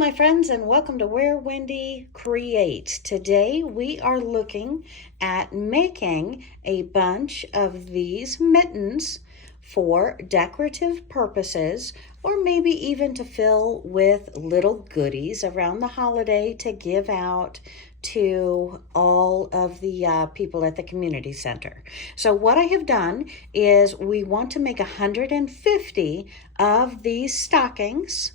my friends, and welcome to Where Wendy Creates. Today we are looking at making a bunch of these mittens for decorative purposes, or maybe even to fill with little goodies around the holiday to give out to all of the people at the community center. So what I have done is we want to make 150 of these stockings,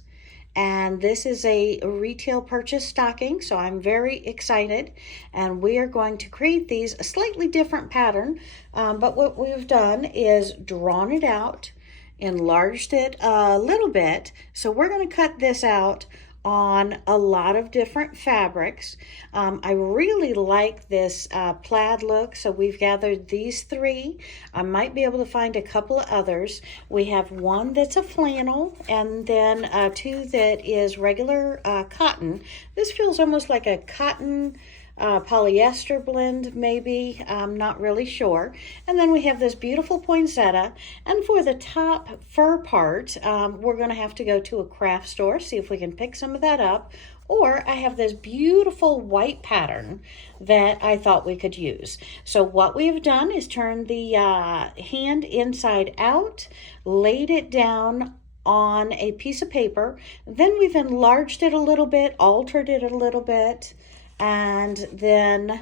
and this is a retail purchase stocking, so I'm very excited. And we are going to create these a slightly different pattern, but what we've done is drawn it out, enlarged it a little bit. So we're going to cut this out on a lot of different fabrics. I really like this plaid look, so we've gathered these three. I might be able to find a couple of others. We have one that's a flannel, and then two that is regular cotton. This feels almost like a cotton polyester blend, maybe. I'm not really sure. And then we have this beautiful poinsettia. And for the top fur part, we're going to have to go to a craft store, see if we can pick some of that up. Or I have this beautiful white pattern that I thought we could use. So what we have done is turned the hand inside out, laid it down on a piece of paper. Then we've enlarged it a little bit, altered it a little bit. And then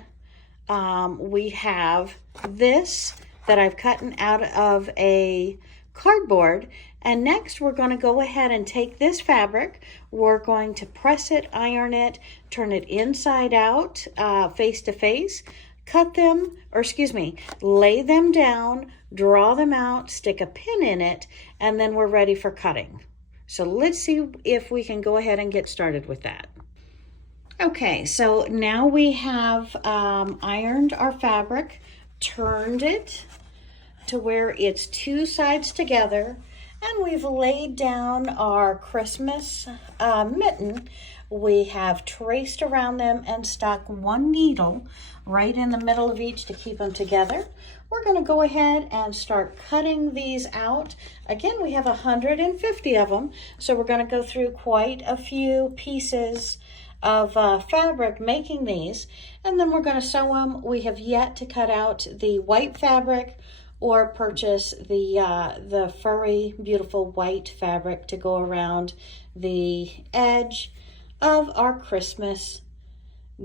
we have this that I've cut out of a cardboard. And next we're going to go ahead and take this fabric. We're going to press it, iron it, turn it inside out, face to face, cut them, or excuse me, lay them down, draw them out, stick a pin in it, and then we're ready for cutting. So let's see if we can go ahead and get started with that. Okay, so now we have ironed our fabric, turned it to where it's two sides together, and we've laid down our Christmas mitten. We have traced around them and stuck one needle right in the middle of each to keep them together. We're going to go ahead and start cutting these out. Again, we have 150 of them, so we're going to go through quite a few pieces of fabric making these, and then we're going to sew them. We have yet to cut out the white fabric or purchase the furry, beautiful white fabric to go around the edge of our Christmas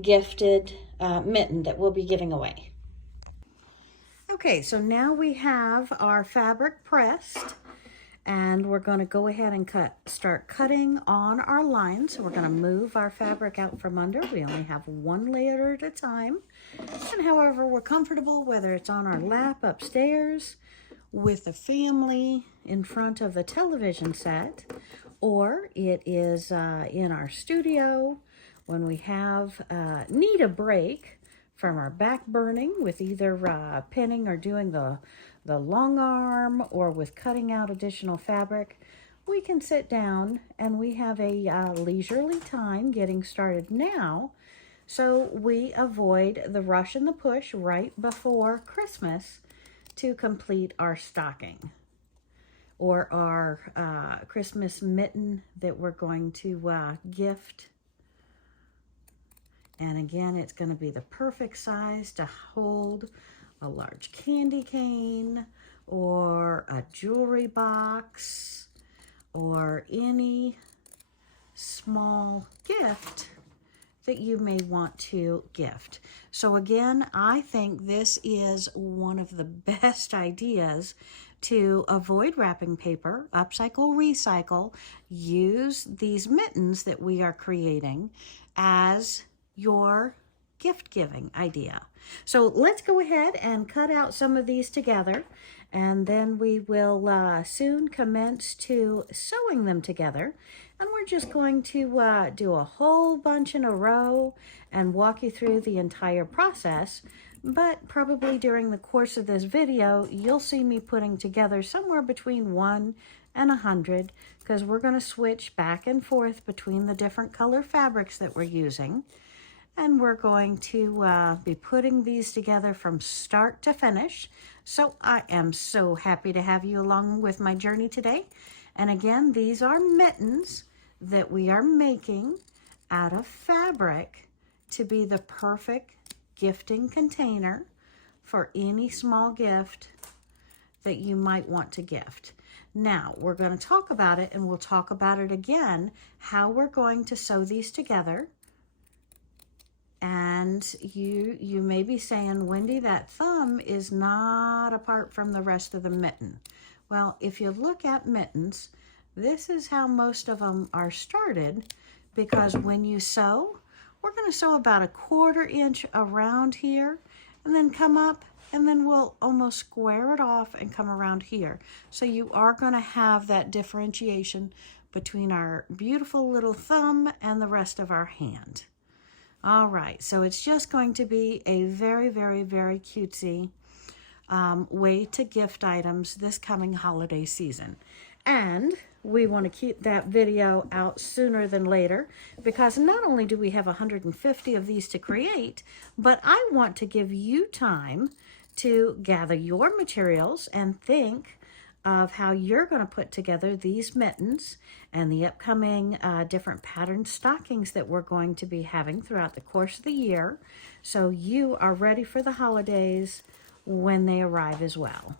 gifted mitten that we'll be giving away. Okay, so now we have our fabric pressed, and we're going to go ahead and start cutting on our lines. So we're going to move our fabric out from under. We only have one layer at a time. And however we're comfortable, whether it's on our lap upstairs with the family in front of a television set, or it is in our studio when we need a break from our back burning with either pinning or doing the long arm, or with cutting out additional fabric. We can sit down and we have a leisurely time getting started now, so we avoid the rush and the push right before Christmas to complete our stocking or our Christmas mitten that we're going to gift. And again, it's going to be the perfect size to hold a large candy cane or a jewelry box or any small gift that you may want to gift. So again, I think this is one of the best ideas to avoid wrapping paper, upcycle, recycle, use these mittens that we are creating as your gift giving idea. So let's go ahead and cut out some of these together, and then we will soon commence to sewing them together. And we're just going to do a whole bunch in a row and walk you through the entire process. But probably during the course of this video, you'll see me putting together somewhere between 1 and 100, because we're going to switch back and forth between the different color fabrics that we're using. And we're going to be putting these together from start to finish. So I am so happy to have you along with my journey today. And again, these are mittens. that we are making out of fabric to be the perfect gifting container for any small gift that you might want to gift. Now, we're going to talk about it, and we'll talk about it again, how we're going to sew these together. And you may be saying, Wendy, that thumb is not apart from the rest of the mitten. Well, if you look at mittens, this is how most of them are started, because when you sew, we're going to sew about 1/4 inch around here and then come up, and then we'll almost square it off and come around here. So you are going to have that differentiation between our beautiful little thumb and the rest of our hand. All right, so it's just going to be a very, very, very cutesy way to gift items this coming holiday season. And we want to keep that video out sooner than later, because not only do we have 150 of these to create, but I want to give you time to gather your materials and think of how you're going to put together these mittens and the upcoming different patterned stockings that we're going to be having throughout the course of the year, so you are ready for the holidays when they arrive as well.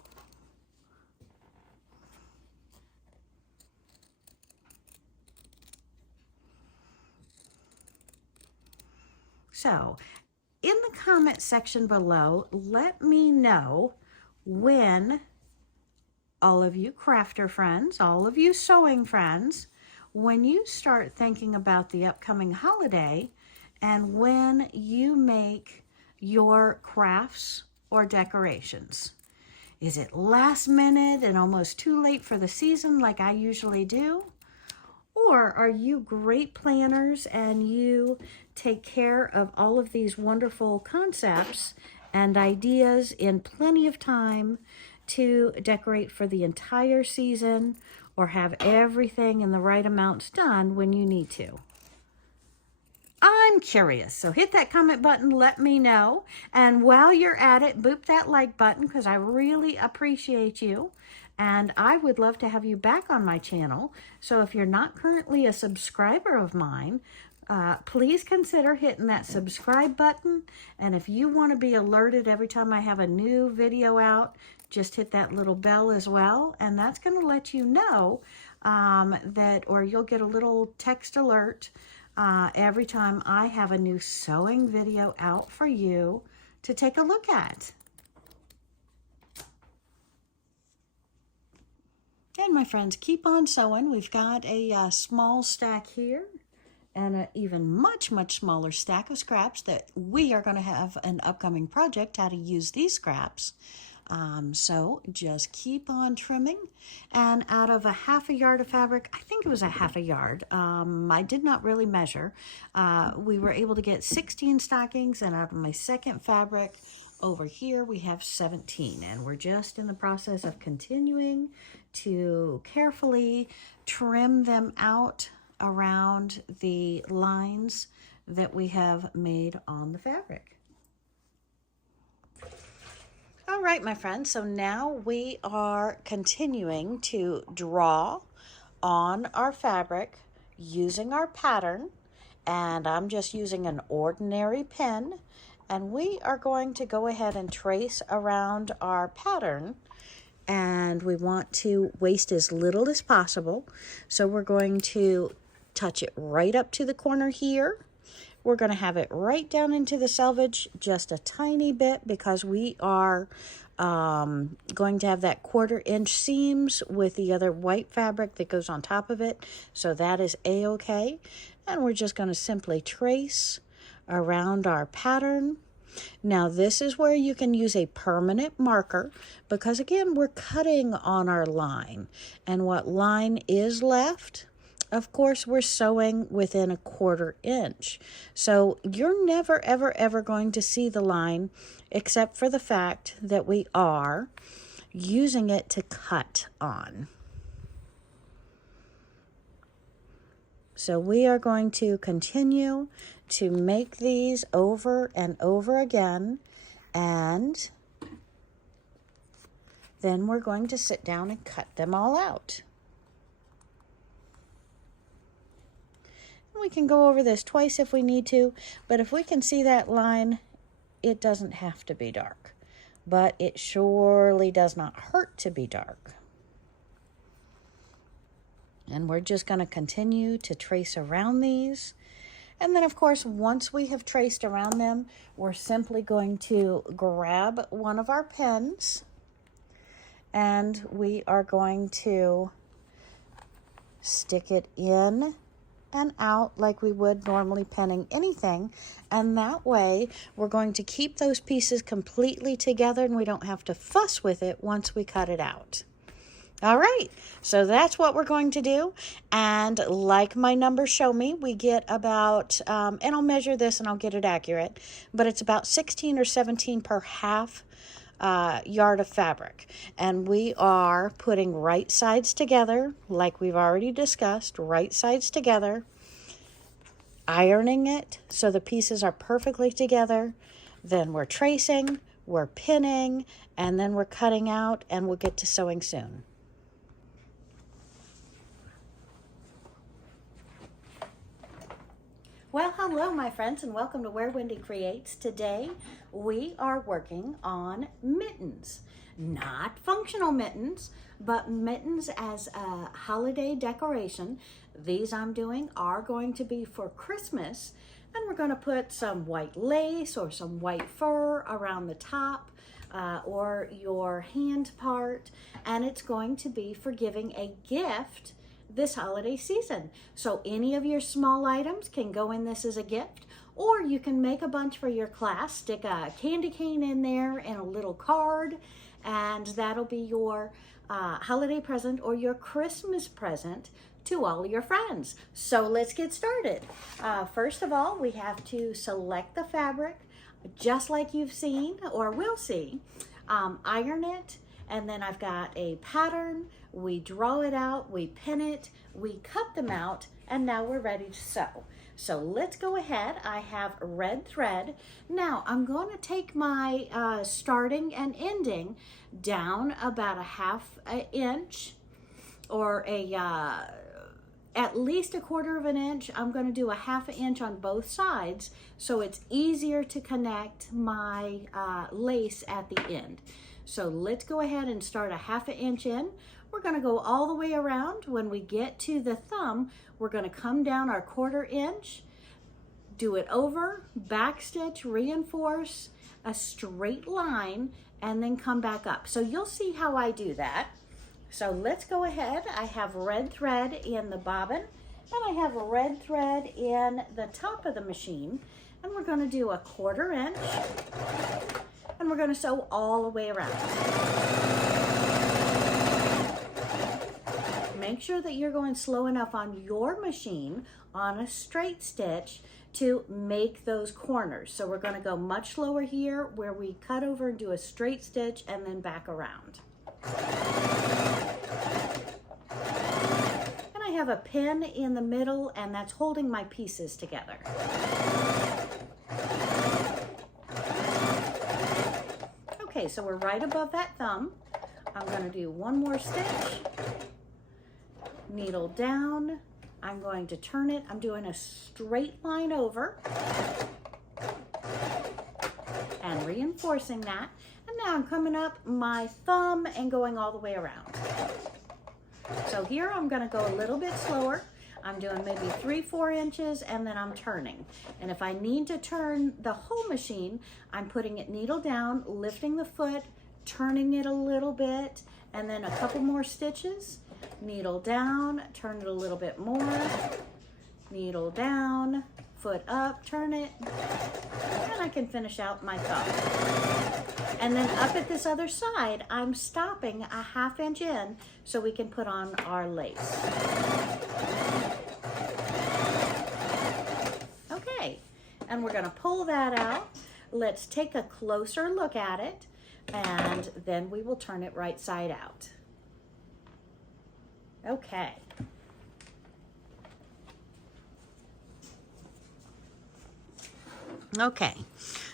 So, in the comment section below, let me know when all of you crafter friends, all of you sewing friends, when you start thinking about the upcoming holiday and when you make your crafts or decorations. Is it last minute and almost too late for the season like I usually do? Or are you great planners and you take care of all of these wonderful concepts and ideas in plenty of time to decorate for the entire season, or have everything in the right amounts done when you need to? I'm curious, so hit that comment button, let me know. And while you're at it, boop that like button, because I really appreciate you. And I would love to have you back on my channel. So if you're not currently a subscriber of mine, please consider hitting that subscribe button. And if you want to be alerted every time I have a new video out, just hit that little bell as well. And that's going to let you know or you'll get a little text alert every time I have a new sewing video out for you to take a look at. And my friends, keep on sewing. We've got a small stack here and an even much, much smaller stack of scraps that we are going to have an upcoming project how to use these scraps. So just keep on trimming. And out of a 1/2 yard of fabric, I think it was a 1/2 yard, I did not really measure, we were able to get 16 stockings, and out of my second fabric over here we have 17, and we're just in the process of continuing to carefully trim them out around the lines that we have made on the fabric. All right, my friends, so now we are continuing to draw on our fabric using our pattern, and I'm just using an ordinary pen, and we are going to go ahead and trace around our pattern, and we want to waste as little as possible. So we're going to touch it right up to the corner here. We're going to have it right down into the selvage just a tiny bit, because we are going to have that 1/4 inch seams with the other white fabric that goes on top of it. So that is a-okay. And we're just going to simply trace around our pattern. Now this is where you can use a permanent marker, because again, we're cutting on our line. And what line is left, of course, we're sewing within a 1/4 inch. So you're never, ever, ever going to see the line, except for the fact that we are using it to cut on. So we are going to continue to make these over and over again, and then we're going to sit down and cut them all out. we can go over this twice if we need to, but if we can see that line, it doesn't have to be dark, but it surely does not hurt to be dark. And we're just going to continue to trace around these. And then, of course, once we have traced around them, we're simply going to grab one of our pens and we are going to stick it in and out like we would normally penning anything. And that way, we're going to keep those pieces completely together and we don't have to fuss with it once we cut it out. All right, so that's what we're going to do. And like my numbers show me, we get about, and I'll measure this and I'll get it accurate, but it's about 16 or 17 per half yard of fabric. And we are putting right sides together, like we've already discussed, right sides together, ironing it so the pieces are perfectly together. Then we're tracing, we're pinning, and then we're cutting out, and we'll get to sewing soon. Well, hello, my friends, and welcome to Where Wendy Creates. Today, we are working on mittens. Not functional mittens, but mittens as a holiday decoration. These I'm doing are going to be for Christmas, and we're going to put some white lace or some white fur around the top or your hand part, and it's going to be for giving a gift this holiday season. So any of your small items can go in this as a gift, or you can make a bunch for your class, stick a candy cane in there and a little card, and that'll be your holiday present or your Christmas present to all your friends. So let's get started. First of all, we have to select the fabric just like you've seen or will see, iron it, and then I've got a pattern. We draw it out, we pin it, we cut them out, and now we're ready to sew. So let's go ahead. I have red thread. Now I'm going to take my starting and ending down about a half inch or at least a quarter of an inch. I'm going to do a half an inch on both sides so it's easier to connect my lace at the end. So let's go ahead and start a half an inch in. We're going to go all the way around. When we get to the thumb, we're going to come down our quarter inch, do it over, back stitch, reinforce a straight line, and then come back up. So you'll see how I do that. So let's go ahead. I have red thread in the bobbin, and I have red thread in the top of the machine, and we're going to do a quarter inch, and we're going to sew all the way around. Make sure that you're going slow enough on your machine on a straight stitch to make those corners. So we're going to go much slower here where we cut over and do a straight stitch and then back around. And I have a pin in the middle, and that's holding my pieces together. Okay, so we're right above that thumb. I'm going to do one more stitch, needle down. I'm going to turn it. I'm doing a straight line over and reinforcing that. And now I'm coming up my thumb and going all the way around. So here I'm going to go a little bit slower. I'm doing maybe 3-4 inches, and then I'm turning. And if I need to turn the whole machine, I'm putting it needle down, lifting the foot, turning it a little bit, and then a couple more stitches, needle down, turn it a little bit more, needle down, foot up, turn it, and I can finish out my thumb. And then up at this other side, I'm stopping a half inch in so we can put on our lace. Okay, and we're gonna pull that out. Let's take a closer look at it, and then we will turn it right side out. Okay. Okay,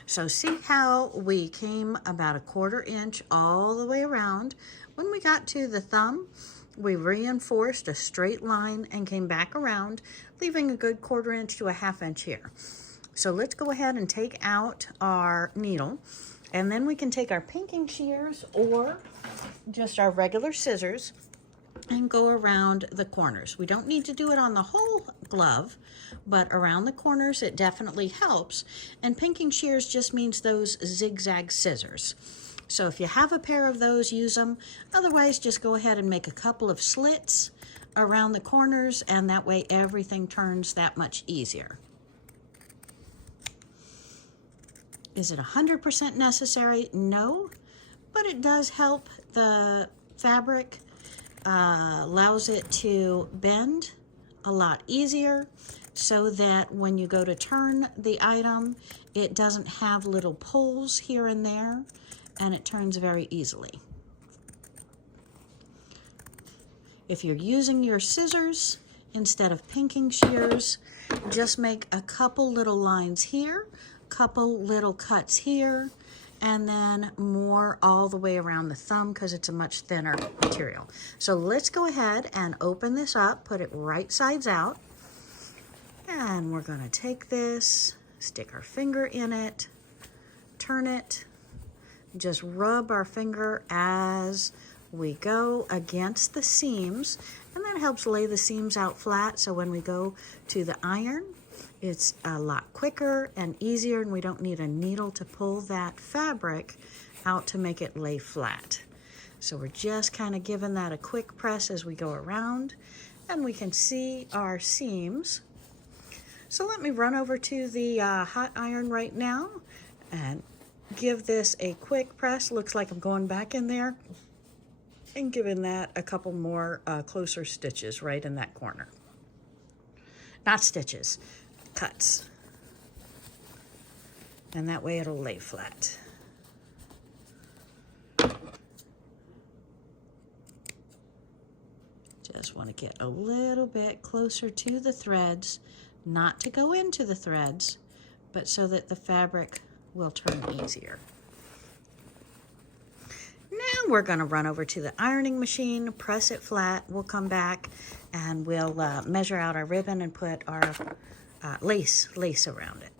so see how we came about a quarter inch all the way around. When we got to the thumb, We reinforced a straight line and came back around, leaving a good 1/4 inch to a 1/2 inch here. So let's go ahead and take out our needle, and then we can take our pinking shears or just our regular scissors and go around the corners. We don't need to do it on the whole glove, but around the corners it definitely helps. And pinking shears just means those zigzag scissors. So if you have a pair of those, use them. Otherwise, just go ahead and make a couple of slits around the corners, and that way everything turns that much easier. Is it 100% necessary? No, but it does help the fabric, allows it to bend a lot easier so that when you go to turn the item, it doesn't have little pulls here and there, and it turns very easily. If you're using your scissors instead of pinking shears, just make a couple little lines here, couple little cuts here, and then more all the way around the thumb because it's a much thinner material. So let's go ahead and open this up, put it right sides out, and we're going to take this, stick our finger in it, turn it, just rub our finger as we go against the seams, and that helps lay the seams out flat, so when we go to the iron, it's a lot quicker and easier, and we don't need a needle to pull that fabric out to make it lay flat. So we're just kind of giving that a quick press as we go around, and we can see our seams. So let me run over to the hot iron right now and give this a quick press. Looks like I'm going back in there and giving that a couple more closer stitches right in that corner. Not stitches, cuts. And that way it'll lay flat. Just want to get a little bit closer to the threads, not to go into the threads, but so that the fabric will turn easier. Now we're going to run over to the ironing machine, press it flat. We'll come back and we'll measure out our ribbon and put our lace around it.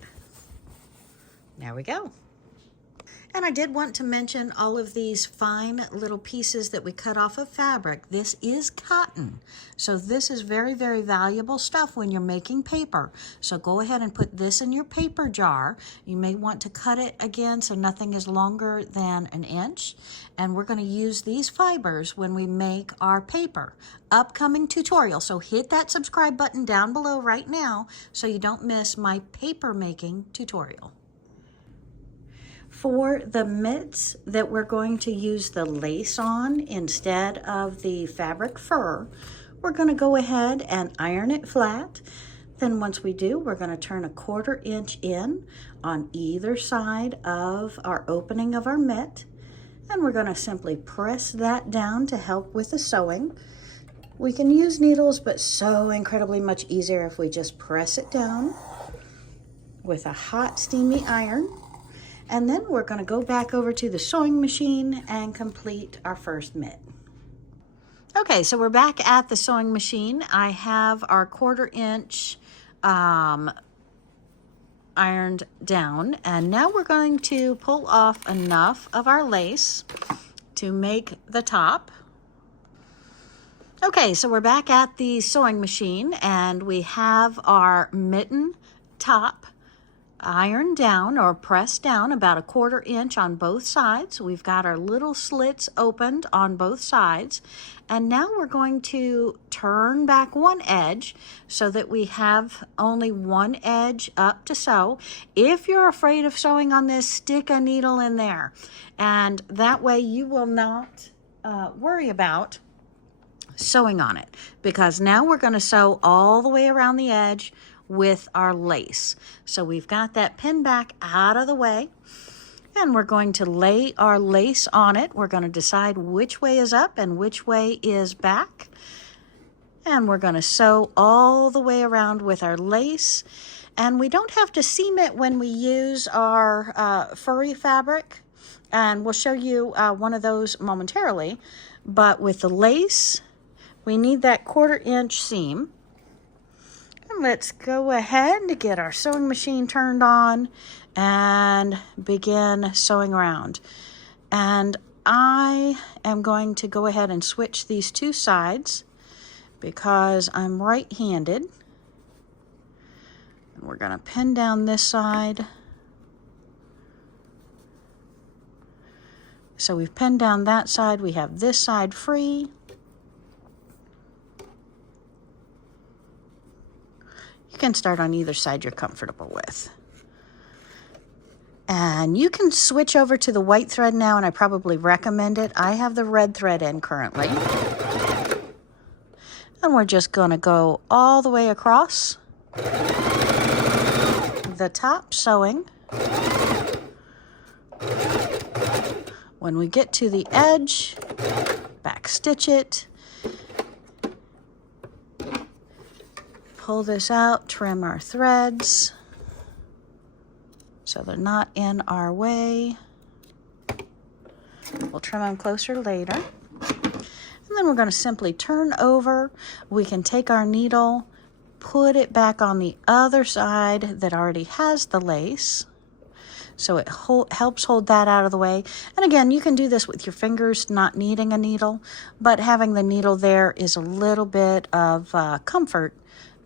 There we go. And I did want to mention all of these fine little pieces that we cut off of fabric. This is cotton, so this is very, very valuable stuff when you're making paper. So go ahead and put this in your paper jar. You may want to cut it again so nothing is longer than 1 inch. And we're going to use these fibers when we make our paper. Upcoming tutorial, so hit that subscribe button down below right now so you don't miss my paper making tutorial. For the mitts that we're going to use the lace on instead of the fabric fur, we're going to go ahead and iron it flat. Then once we do, we're going to turn a 1/4 inch in on either side of our opening of our mitt. And we're going to simply press that down to help with the sewing. We can use needles, but so incredibly much easier if we just press it down with a hot steamy iron. And then we're going to go back over to the sewing machine and complete our first mitt. Okay, so we're back at the sewing machine. I have our 1/4 inch ironed down, and now we're going to pull off enough of our lace to make the top. Okay, so we're back at the sewing machine, and we have our mitten top ironed down or pressed down about a 1/4 inch on both sides. We've got our little slits opened on both sides, and now we're going to turn back one edge so that we have only one edge up to sew. If you're afraid of sewing on this, stick a needle in there, and that way you will not worry about sewing on it, because now we're going to sew all the way around the edge with our lace. So we've got that pin back out of the way, and we're going to lay our lace on it. We're going to decide which way is up and which way is back, and we're going to sew all the way around with our lace. And we don't have to seam it when we use our furry fabric, and we'll show you one of those momentarily. But with the lace, We need that 1/4 inch seam. And let's go ahead and get our sewing machine turned on and begin sewing around. And I am going to go ahead and switch these 2 sides because I'm right-handed. And we're going to pin down this side. So we've pinned down that side. We have this side free. You can start on either side you're comfortable with. And you can switch over to the white thread now, and I probably recommend it. I have the red thread in currently. And we're just going to go all the way across the top sewing. When we get to the edge, back stitch it. Pull this out, trim our threads so they're not in our way. We'll trim them closer later. And then we're going to simply turn over. We can take our needle, put it back on the other side that already has the lace. So it helps hold that out of the way. And again, you can do this with your fingers, not needing a needle, but having the needle there is a little bit of comfort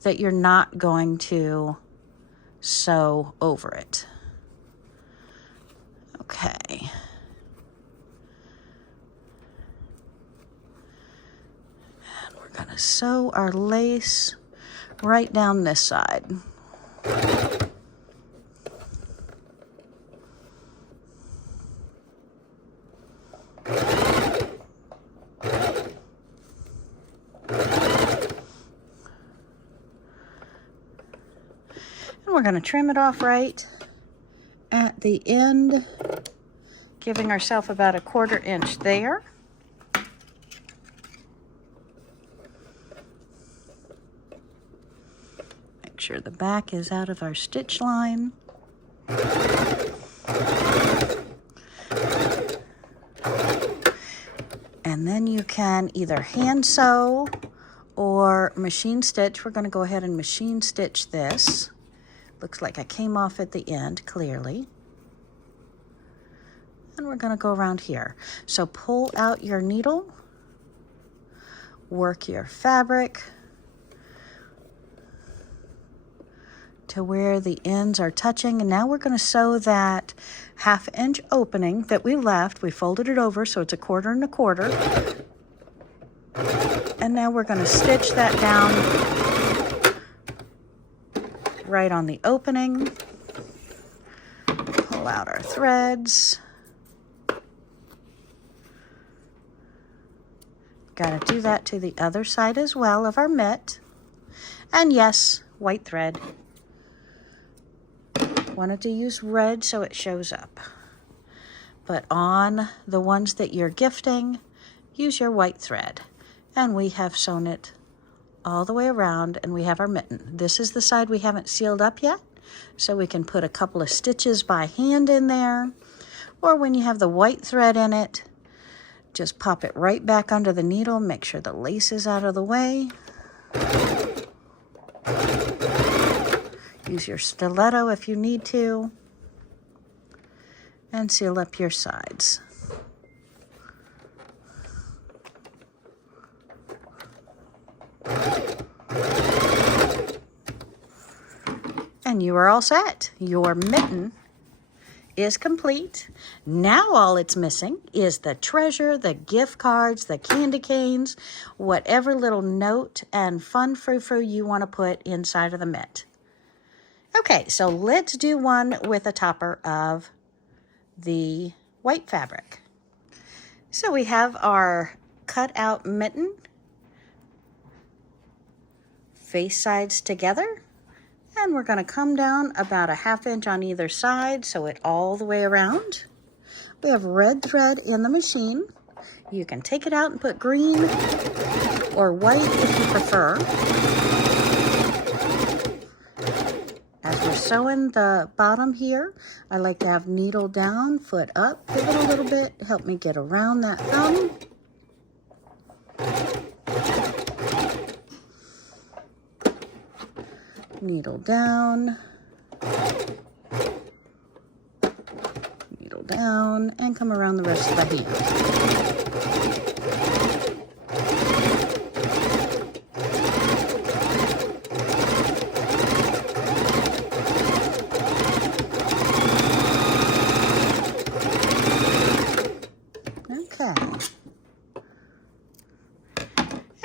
that you're not going to sew over it. Okay. And we're going to sew our lace right down this side. We're going to trim it off right at the end, giving ourselves about a 1/4 inch there. Make sure the back is out of our stitch line. And then you can either hand sew or machine stitch. We're going to go ahead and machine stitch this. Looks like I came off at the end, clearly. And we're going to go around here. So pull out your needle, work your fabric to where the ends are touching. And now we're going to sew that 1/2 inch opening that we left. We folded it over so it's a 1/4 and a 1/4. And now we're going to stitch that down right on the opening. Pull out our threads. Got to do that to the other side as well of our mitt. And yes, white thread. Wanted to use red so it shows up. But on the ones that you're gifting, use your white thread. And we have sewn it all the way around, and we have our mitten. This is the side we haven't sealed up yet, so we can put a couple of stitches by hand in there, or when you have the white thread in it, just pop it right back under the needle. Make sure the lace is out of the way. Use your stiletto if you need to, and seal up your sides. And you are all set. Your mitten is complete. Now all it's missing is the treasure, the gift cards, the candy canes, whatever little note and fun frou-frou you want to put inside of the mitt. Okay, so let's do one with a topper of the white fabric. So we have our cut out mitten, face sides together. And we're going to come down about a 1/2 inch on either side, sew it all the way around. We have red thread in the machine. You can take it out and put green or white if you prefer. As we're sewing the bottom here, I like to have needle down, foot up, pivot a little bit, help me get around that thumb. needle down, needle down, and come around the rest of the hand.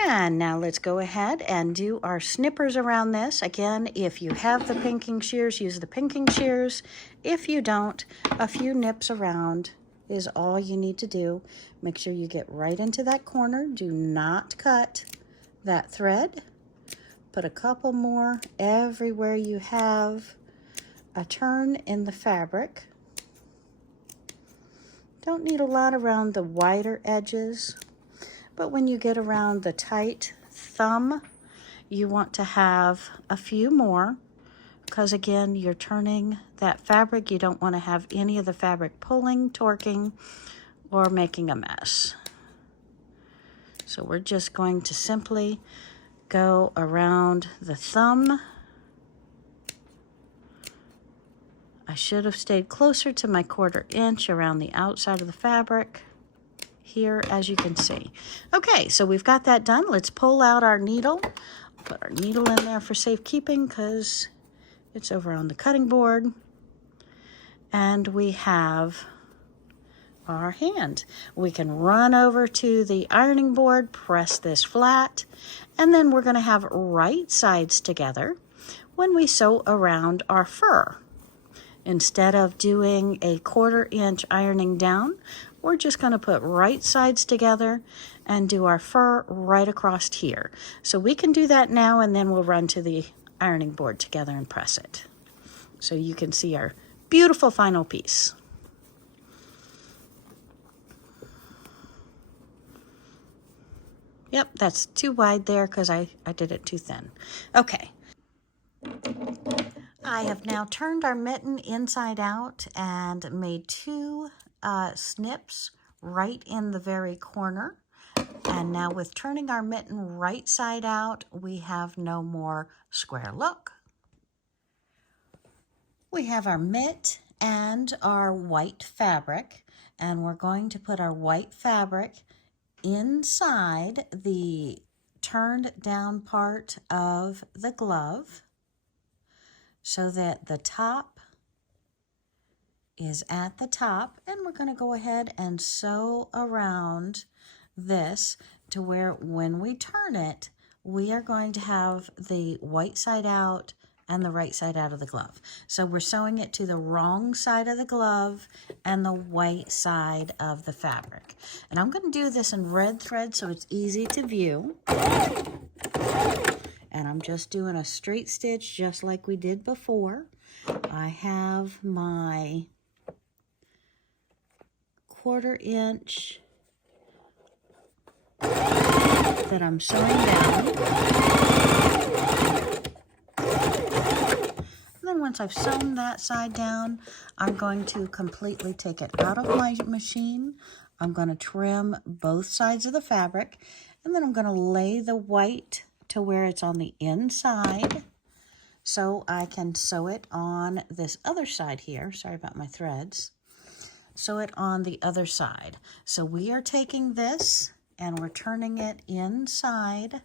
And now let's go ahead and do our snippers around this. Again, if you have the pinking shears, use the pinking shears. If you don't, a few nips around is all you need to do. Make sure you get right into that corner. Do not cut that thread. Put a couple more everywhere you have a turn in the fabric. Don't need a lot around the wider edges. But when you get around the tight thumb, you want to have a few more because, again, you're turning that fabric. You don't want to have any of the fabric pulling, torquing, or making a mess. So we're just going to simply go around the thumb. I should have stayed closer to my 1/4 inch around the outside of the fabric. Here, as you can see. Okay, so we've got that done. Let's pull out our needle. Put our needle in there for safekeeping because it's over on the cutting board. And we have our hand. We can run over to the ironing board, press this flat, and then we're going to have right sides together when we sew around our fur. Instead of doing a 1/4 inch ironing down, we're just going to put right sides together and do our fur right across here. So we can do that now, and then we'll run to the ironing board together and press it. So you can see our beautiful final piece. Yep, that's too wide there because I did it too thin. Okay. I have now turned our mitten inside out and made 2 snips right in the very corner. And now with turning our mitten right side out, we have no more square look. We have our mitt and our white fabric, and we're going to put our white fabric inside the turned down part of the glove so that the top is at the top, and we're going to go ahead and sew around this to where when we turn it, we are going to have the white side out and the right side out of the glove. So we're sewing it to the wrong side of the glove and the white side of the fabric. And I'm going to do this in red thread so it's easy to view. And I'm just doing a straight stitch just like we did before. I have my 1/4 inch that I'm sewing down. And then once I've sewn that side down, I'm going to completely take it out of my machine. I'm going to trim both sides of the fabric, and then I'm going to lay the white to where it's on the inside so I can sew it on this other side here. Sorry about my threads. Sew it on the other side. So we are taking this and we're turning it inside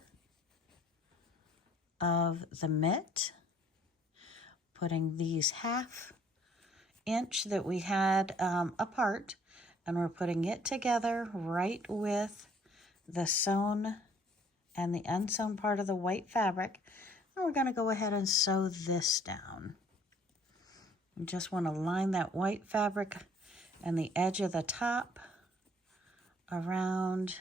of the mitt, putting these 1/2 inch that we had apart, and we're putting it together right with the sewn and the unsewn part of the white fabric. And we're going to go ahead and sew this down. You just want to line that white fabric and the edge of the top around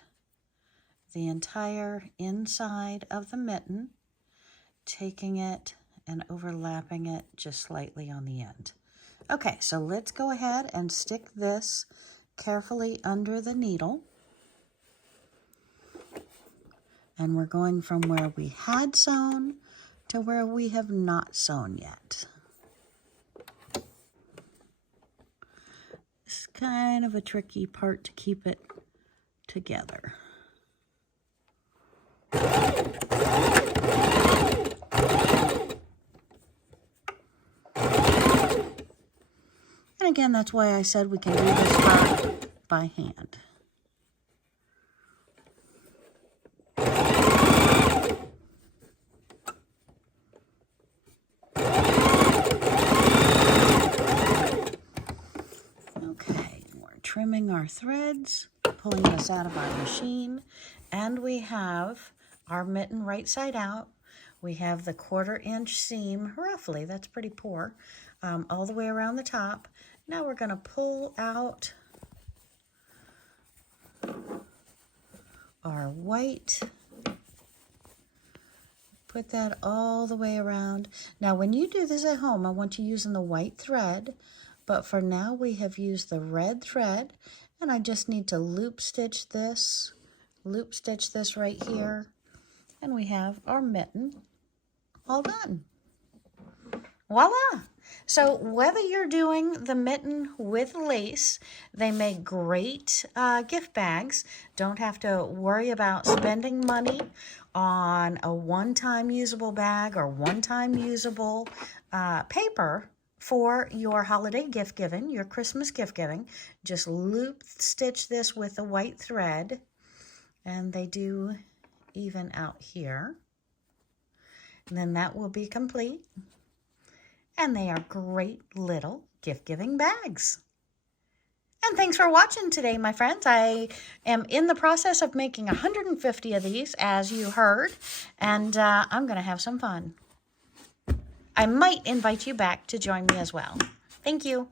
the entire inside of the mitten, taking it and overlapping it just slightly on the end. Okay, so let's go ahead and stick this carefully under the needle. And we're going from where we had sewn to where we have not sewn yet. It's kind of a tricky part to keep it together. again, that's why I said we can do this by hand. Okay, we're trimming our threads, pulling this out of our machine, and we have our mitten right side out. We have the 1/4 inch seam, roughly, that's pretty poor, all the way around the top. Now we're going to pull out our white, put that all the way around. Now when you do this at home, I want you using the white thread, but for now we have used the red thread, and I just need to loop stitch this right here, and we have our mitten all done. Voila! So whether you're doing the mitten with lace, they make great gift bags. Don't have to worry about spending money on a one-time usable bag or one-time usable paper for your holiday gift giving, your Christmas gift giving. Just loop stitch this with the white thread, and they do even out here. And then that will be complete. And they are great little gift-giving bags. And thanks for watching today, my friends. I am in the process of making 150 of these, as you heard, and I'm going to have some fun. I might invite you back to join me as well. Thank you.